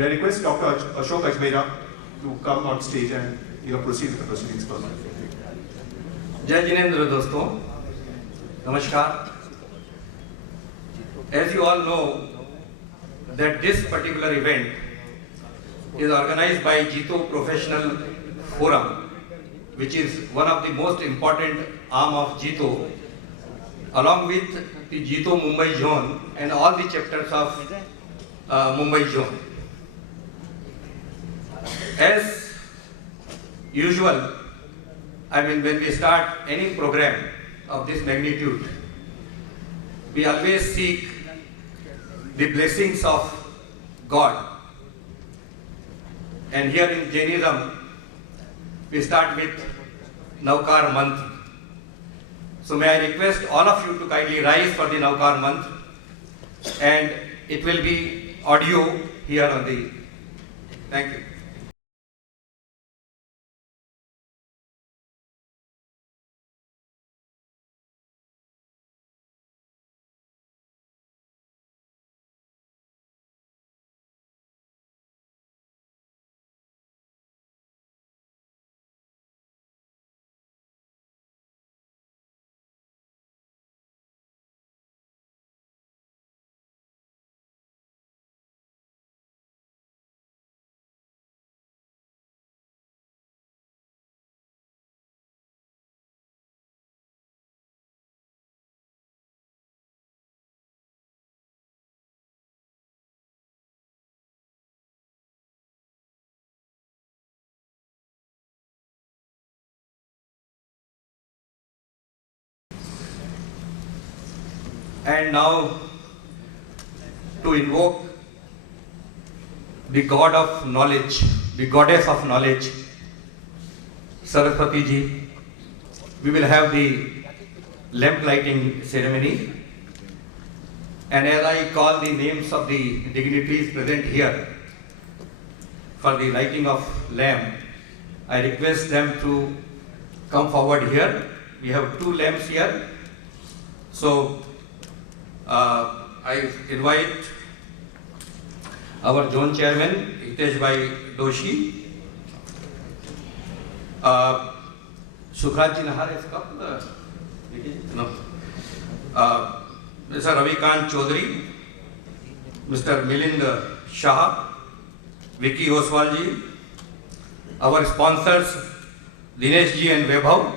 May I request Dr. Ashok Ajmera to come on stage and proceed with the proceedings further. जय जिनेंद्र दोस्तों, नमस्कार. As you all know that this particular event is organized by Jito Professional Forum, which is one of the most important arm of Jito, along with the Jito Mumbai zone and all the chapters of Mumbai zone. As usual, when we start any program of this magnitude, we always seek the blessings of God. And here in Jainism, we start with Navkar Mantra. So may I request all of you to kindly rise for the Navkar Mantra, and it will be audio here on the. Thank you. And now, to invoke the God of knowledge, the goddess of knowledge, Saraswati ji, we will have the lamp lighting ceremony. And as I call the names of the dignitaries present here for the lighting of lamp, I request them to come forward here. We have 2 lamps here. So, I invite our zone chairman, Hitesh Bhai Doshi, Sukhraj ji Nahar is cup, no. Mr. Ravikant Chaudhary, Mr. Milind Shah, Vicky Oswal ji, our sponsors Dinesh ji and Vaibhav,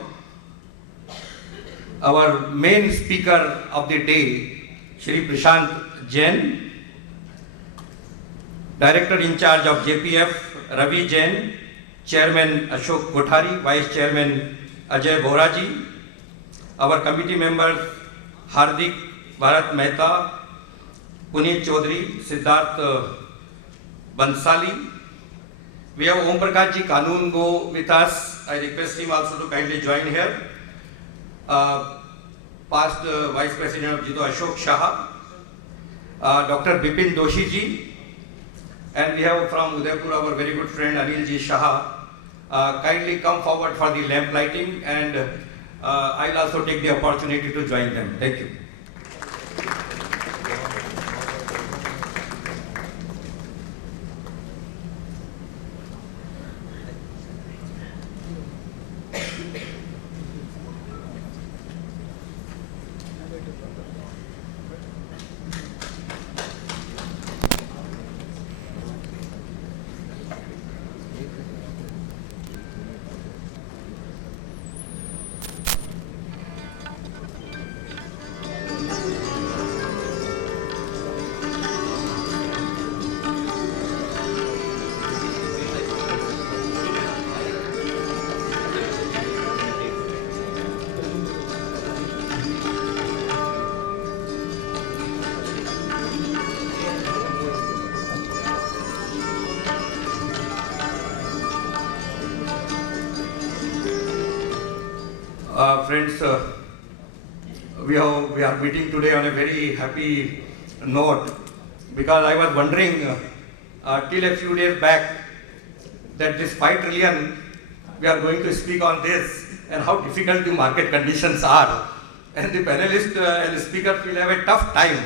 our main speaker of the day, Shri Prashant Jain, Director in charge of JPF, Ravi Jain, Chairman Ashok Kothari, Vice Chairman Ajay Bohraji, our committee members Hardik Bharat Mehta, Puneet Chaudhary, Siddharth Bansali. We have Om Prakash ji Kanun Go with us. I request him also to kindly join here. Past Vice President of Jito Ashok Shah, Dr. Bipin Doshi ji, and we have from Udaipur our very good friend Anil ji Shah. Kindly come forward for the lamp lighting, and I'll also take the opportunity to join them. Thank you. Friends, we are meeting today on a very happy note, because I was wondering till a few days back that this 5 trillion, we are going to speak on this and how difficult the market conditions are, and the panelists and the speakers will have a tough time.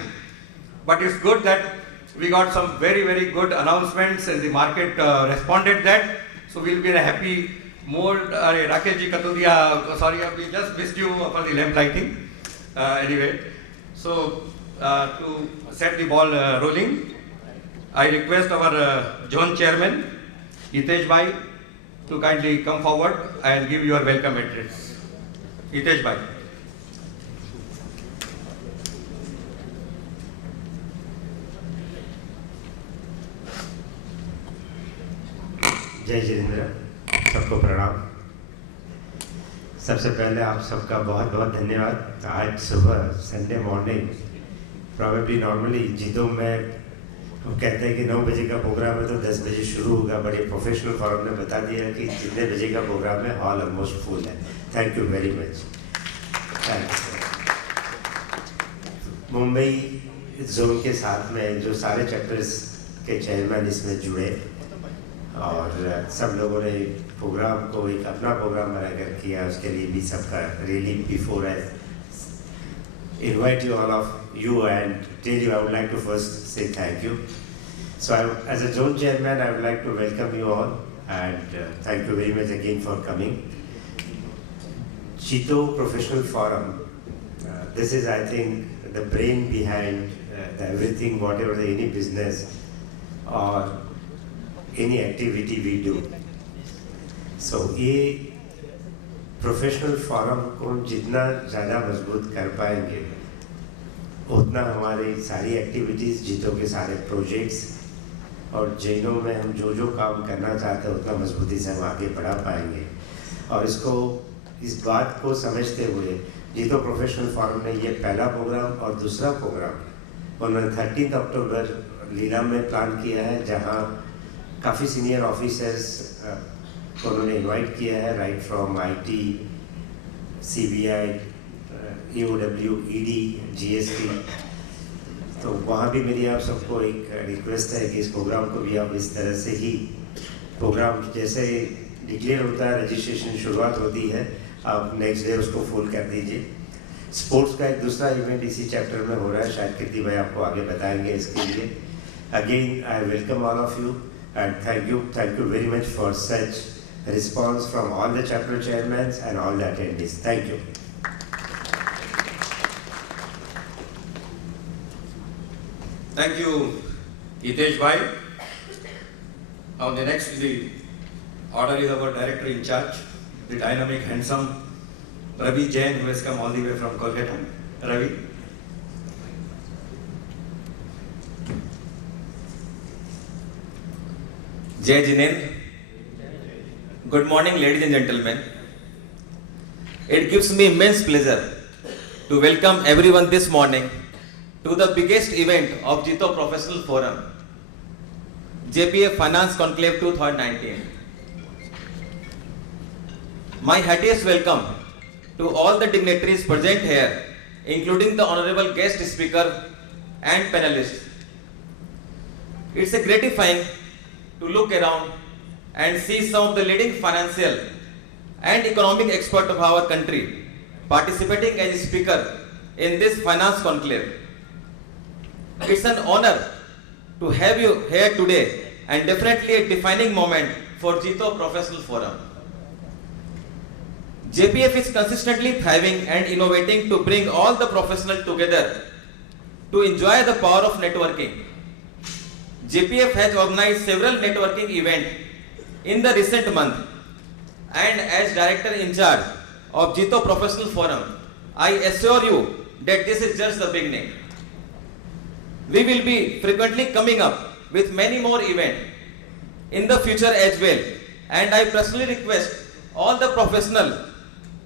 But it's good that we got some very, very good announcements and the market responded that. So we'll be in a happy mode. Rakesh ji Katudia, sorry, we just missed you for the lamp lighting. Anyway, so to set the ball rolling, I request our zone chairman, Hitesh Bhai, to kindly come forward and give your welcome address. Hitesh Bhai. जय जितेंद्र, सबको प्रणाम। सबसे पहले आप सबका बहुत बहुत धन्यवाद। आज सुबह संडे मॉर्निंग प्रॉबेबली नॉर्मली जीतो में कहते हैं कि 9 बजे का प्रोग्राम है तो 10 बजे शुरू होगा। बड़े प्रोफेशनल फॉरम ने बता दिया कि जितने बजे का प्रोग्राम है हॉल ऑलमोस्ट फुल है। Thank you very much. Mumbai zone के साथ में जो सारे चैप्टर्स के चेयरमैन इसमें जुड़े और सब लोगों ने प्रोग्राम को एक अपना प्रोग्राम बनाकर किया, उसके लिए भी सबका really before I invite you all of you and tell you I would like to first say thank you. So as a zone chairman I would like to welcome you all and thank you very much again for coming. Jito Professional Forum, this is I think the brain behind everything, whatever any business or any activity we do. So ये professional forum को जितना ज़्यादा मजबूत कर पाएंगे उतना हमारी सारी एक्टिविटीज़, जीतो के सारे प्रोजेक्ट्स और जैनों में हम जो जो काम करना चाहते हैं उतना मजबूती से हम आगे बढ़ा पाएंगे। और इस बात को समझते हुए जीतो प्रोफेशनल फॉरम ने ये पहला प्रोग्राम और दूसरा प्रोग्राम उन्होंने 13 अक्टूबर लीलाम में प्लान किया है, जहाँ काफ़ी सीनियर ऑफिसर्स उन्होंने इनवाइट किया है, right from IT, CBI, EOW, ED, GST। तो वहाँ भी मेरी आप सबको एक रिक्वेस्ट है कि इस प्रोग्राम को भी आप इस तरह से ही प्रोग्राम जैसे डिक्लेयर होता है, रजिस्ट्रेशन शुरुआत होती है, आप नेक्स्ट डे उसको फुल कर दीजिए। स्पोर्ट्स का एक दूसरा इवेंट इसी चैप्टर में हो रहा है, शायद कीर्ति भाई आपको आगे बताएंगे इसके लिए। Again I welcome all of you and thank you very much for such response from all the chapter chairmen and all the attendees. Thank you. Thank you, Hitesh Bhai. Now the next the order is our director in charge, the dynamic, handsome Ravi Jain, who has come all the way from Kolkata. Ravi. Jai Jinendra. Good morning, ladies and gentlemen. It gives me immense pleasure to welcome everyone this morning to the biggest event of Jito Professional Forum, JPF Finance Conclave 2019. My heartiest welcome to all the dignitaries present here, including the honorable guest speaker and panelists. It's a gratifying to look around and see some of the leading financial and economic experts of our country participating as speaker in this finance conclave. It's an honor to have you here today and definitely a defining moment for Jito Professional Forum. JPF is consistently thriving and innovating to bring all the professionals together to enjoy the power of networking. JPF has organized several networking events in the recent month, and as director in charge of Jito Professional Forum, I assure you that this is just the beginning. We will be frequently coming up with many more events in the future as well, and I personally request all the professionals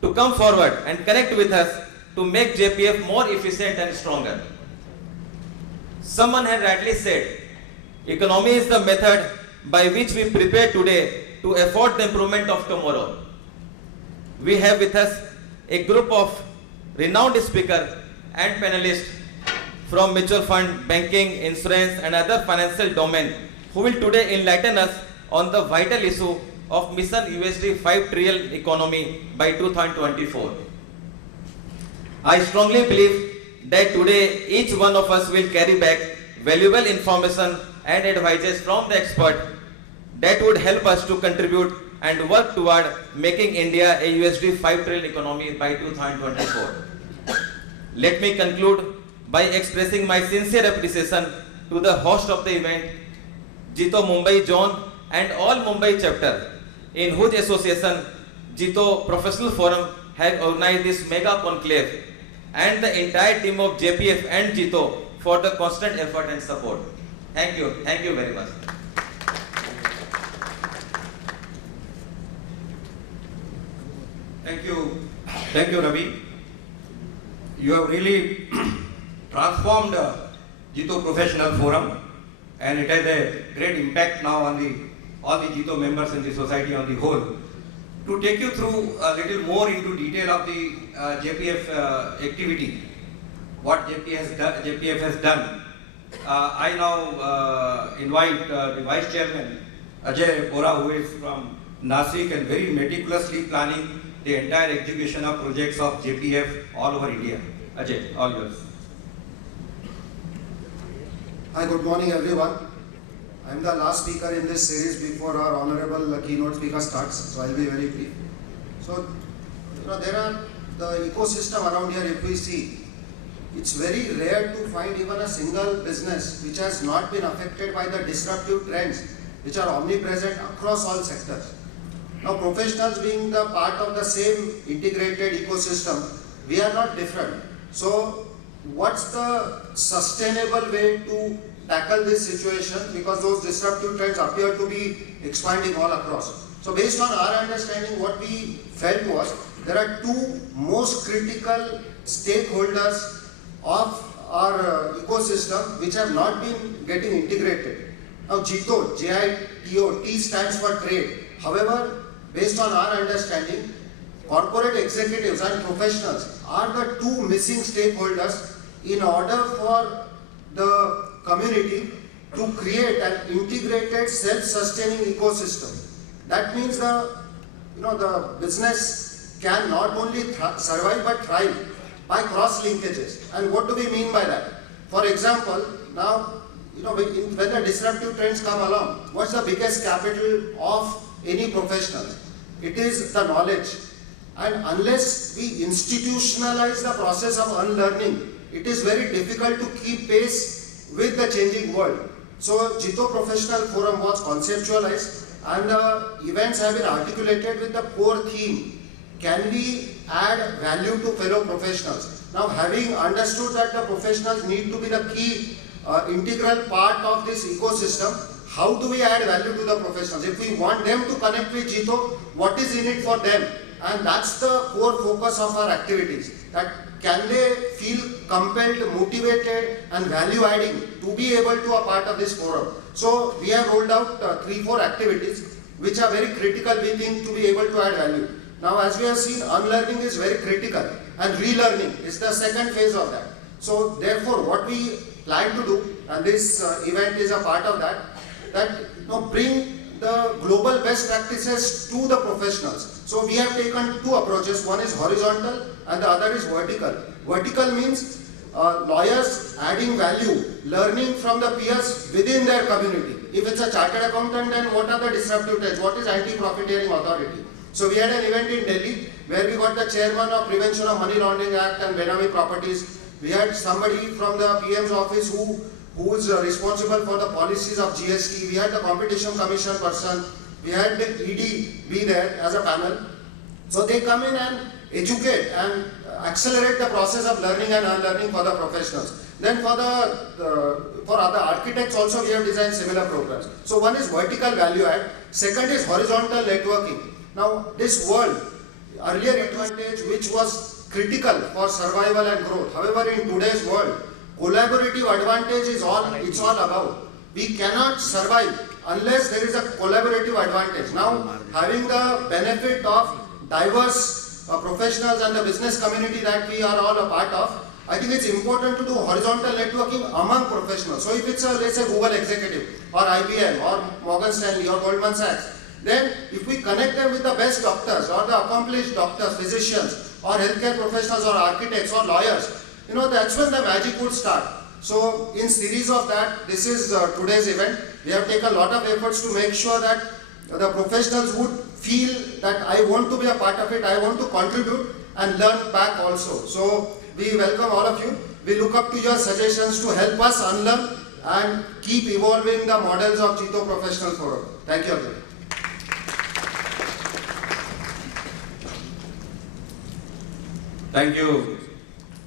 to come forward and connect with us to make JPF more efficient and stronger. Someone had rightly said, economy is the method by which we prepare today to afford the improvement of tomorrow. We have with us a group of renowned speakers and panelists from mutual fund, banking, insurance and other financial domain who will today enlighten us on the vital issue of Mission USD 5 trillion economy by 2024. I strongly believe that today each one of us will carry back valuable information and advices from the expert that would help us to contribute and work toward making India a USD 5 trillion economy by 2024. Let me conclude by expressing my sincere appreciation to the host of the event, Jito Mumbai Zone and all Mumbai chapter, in whose association Jito Professional Forum has organized this mega conclave, and the entire team of JPF and Jito for the constant effort and support. Thank you very much. Thank you, Ravi. You have really transformed Jito Professional Forum, and it has a great impact now on all the Jito members in the society on the whole. To take you through a little more into detail of the JPF activity, what JPF has done, I now invite the Vice Chairman Ajay Bora, who is from Nasik and very meticulously planning the entire execution of projects of JPF all over India. Ajay, all yours. Hi, good morning everyone. I am the last speaker in this series before our honorable keynote speaker starts, so I will be very brief. So, there are the ecosystem around here. If we see, it's very rare to find even a single business which has not been affected by the disruptive trends which are omnipresent across all sectors. Now, professionals being the part of the same integrated ecosystem, we are not different. So, what's the sustainable way to tackle this situation, because those disruptive trends appear to be expanding all across. So based on our understanding, what we felt was there are two most critical stakeholders of our ecosystem which have not been getting integrated. Now JITO, J-I-T-O, T stands for trade. However, based on our understanding, corporate executives and professionals are the two missing stakeholders in order for the community to create an integrated self-sustaining ecosystem. That means the business can not only survive but thrive by cross linkages. And what do we mean by that? For example, now when the disruptive trends come along, what's the biggest capital of any professional? It is the knowledge. And unless we institutionalize the process of unlearning, it is very difficult to keep pace with the changing world. So Jito Professional Forum was conceptualized and the events have been articulated with the core theme: can we add value to fellow professionals? Now, having understood that the professionals need to be the key integral part of this ecosystem, how do we add value to the professionals? If we want them to connect with Jito, what is in it for them? And that's the core focus of our activities. That can they feel compelled, motivated and value adding to be able to a part of this forum. So we have rolled out 3-4 activities which are very critical, we think, to be able to add value. Now as we have seen, unlearning is very critical and relearning is the second phase of that. So therefore what we plan to do, and this event is a part of that, bring the global best practices to the professionals. So we have taken two approaches. One is horizontal and the other is vertical. Vertical means lawyers adding value, learning from the peers within their community. If it's a chartered accountant, then what are the disruptive trends? What is Anti-Profiteering Authority? So we had an event in Delhi where we got the chairman of Prevention of Money Laundering Act and Benami Properties. We had somebody from the PM's office who is responsible for the policies of GST. We had the Competition Commission person. We had the ED be there as a panel. So they come in and educate and accelerate the process of learning and unlearning for the professionals. Then for other architects also we have designed similar programs. So one is vertical value add. Second is horizontal networking. Now this world, earlier advantage which was critical for survival and growth. However, in today's world, collaborative advantage is all it's all about. We cannot survive unless there is a collaborative advantage. Now, having the benefit of diverse professionals and the business community that we are all a part of, I think it's important to do horizontal networking among professionals. So if it's a, let's say, Google executive or IBM or Morgan Stanley or Goldman Sachs, then if we connect them with the best doctors or the accomplished doctors, physicians or healthcare professionals or architects or lawyers, that's when the magic would start. So in series of that, this is today's event. We have taken a lot of efforts to make sure that the professionals would feel that I want to be a part of it, I want to contribute and learn back also. So we welcome all of you. We look up to your suggestions to help us unlearn and keep evolving the models of Cheeto Professional Forum. Thank you again. Thank you,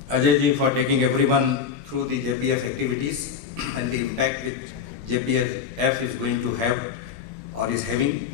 Ajay ji, for taking everyone through the JPF activities and the impact which JPF is going to have or is having.